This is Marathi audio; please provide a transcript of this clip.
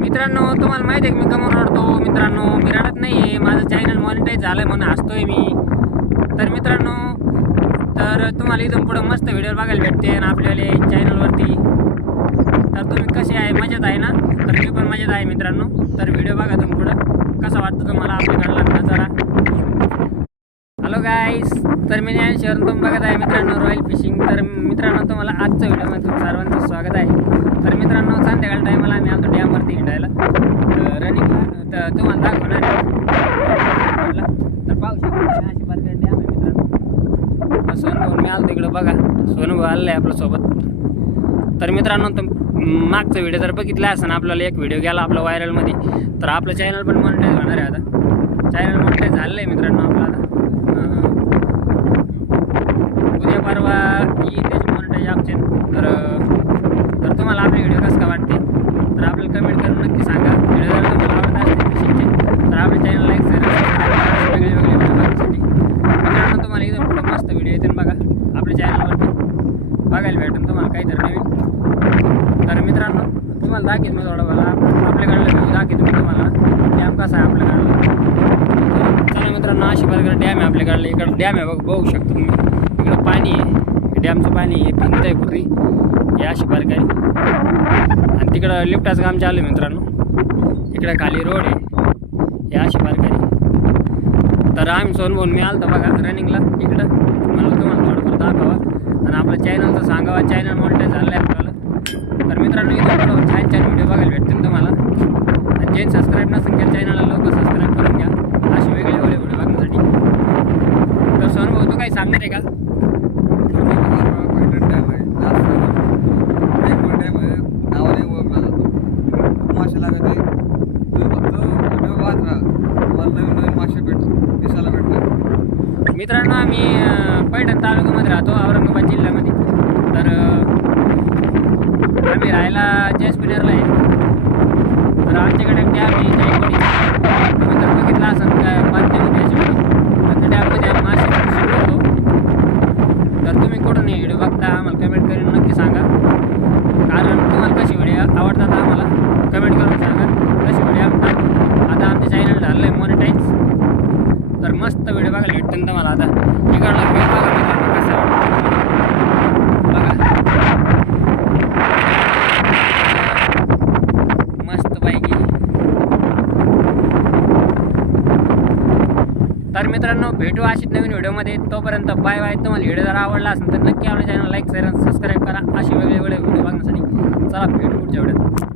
मित्रांनो तुम्हाला माहिती आहे की मी कमवून रडतो. मित्रांनो मी रडत नाही आहे माझं चॅनल मॉनिटाईज झालं आहे म्हणून हसतोय मी. तर मित्रांनो तर तुम्हाला इथून पुढं मस्त व्हिडिओ बघायला भेटते आणि आपल्याला चॅनलवरती तर तुम्ही कसे आहे? मजेत आहे ना? तर मी पण मजेत आहे मित्रांनो. तर व्हिडिओ बघा तुम्ही पुढं. कसा वाटतं तुम्हाला आपल्याकडला नजारा हॅलो गाईस तर मी ज्ञान शहर तुम्ही बघत आहे मित्रांनो रॉयल फिशिंग तर मित्रांनो तुम्हाला आजच्या व्हिडिओमध्ये तुमचं सर्वांचं स्वागत आहे. तर मित्रांनो संध्याकाळ टाईम डॅमवरती हिंडायला. रनिंग तर तुम्हाला दाखवणार तर पाहू शकतो अशी बारकाई डॅम आहे मित्रांनो. सोनभाऊ मी आलो तिकडं बघा. सोनभाऊ आलेला आहे आपल्यासोबत. तर मित्रांनो तर मागचा व्हिडिओ जर बघितला असं आपल्याला एक व्हिडिओ गेला आपला व्हायरलमध्ये तर आपलं चॅनल पण मॉनिटाईज होणार आहे आता. चॅनल मॉनिटाईज झालेलं आहे मित्रांनो आपलं आता. उद्या परवा येईल त्याची मॉनिटाईज ऑप्शन तर तर तुम्हाला आपले व्हिडिओ कसं का वाटतं तर कमेंट करून नक्की सांगा. व्हिडिओ जर तुम्हाला आवडत असतील तर आपल्या चॅनल लाईक शेअर वेगळे वेगळे बघण्यासाठी मित्रांनो तुम्हाला एकदम पुढं मस्त व्हिडिओ येतील बघा. आपल्या चॅनलवरती बघायला भेटेल तुम्हाला काहीतरी नवीन. तर मित्रांनो तुम्हाला दाखवेल मी थोडं मला आपल्याकडलं व्ह्यू दाखवेल मी तुम्हाला. डॅम कसा आहे आपल्याकडलं? चला मित्रांनो अशी बरं डॅम आहे आपल्याकडलं. इकडं डॅम आहे बघ बघू शकतो तुम्ही. इकडं पाणी आहे. डॅमचं पाणी आहे भिंत आहे पूर्वी. हे अशी आहे आणि तिकडं लिफ्टाचं काम चालू आहे मित्रांनो. इकडं खाली रोड आहे. हे अशी आहे तर आम्ही सोनभून मी आलो बघा रनिंगला इकडं मला तुम्हाला थोडंफार दाखवा. आणि आपलं चॅनलचं सांगावा चॅनल मोठं झालं आहे आपल्याला. तर मित्रांनो इथं थोडं छान छान व्हिडिओ बघायला भेटतील तुम्हाला. आणि जे सबस्क्राईब नसेल त्या चॅनलला लवकर सबस्क्राईब करून घ्या. असे वेगळे वेगळे व्हिडिओ बघण्यासाठी. तर सोनभाऊ तू काही सांगणार आहे का पैठण डॅम आहे जास्त एक डॅम आहे नावाने ओळखला जातो मासे लागत आहे तुम्ही फक्त व्हिडिओ पाहत राहा तुम्हाला नवीन नवीन मासे भेट दिसायला भेटणार मित्रांनो आम्ही पैठण तालुक्यामध्ये राहतो औरंगाबाद जिल्ह्यामध्ये. तर आम्ही राहायला जयस्पिनरला आहे. तर आमच्याकडे डॅम आहे जयकोडी तुम्ही तर बघितला असाल काय बातम्यामध्ये याच्यामध्ये. तर डॅममध्ये आम्ही मासे fishing करतो तर तुम्ही कुठून व्हिडिओ बघता आम्हाला कमेंट करून नक्की सांगा. कारण तुम्हाला कशी व्हिडिओ आवडतात आम्हाला कमेंट करून सांगा. कशी व्हिडिओ आता आमचे चॅनल झालं आहे मोनिटाईज मस्त व्हिडिओ बघायला भेटतं ना तुम्हाला आता. इकडला व्ह्यू बघा मित्रांनो कसं वाटतो बघा. मस्त पैकी. तर मित्रांनो भेटू अशीच नवीन व्हिडिओमध्ये तोपर्यंत बाय बाय तुम्हाला व्हिडिओ जर आवडला असेल तर नक्की आपल्या चॅनल लाईक शेअर सबस्क्राईब करा. असे वेगळे वेगळे व्हिडिओ बघण्यासाठी चला भेटू पुढच्या व्हिडिओ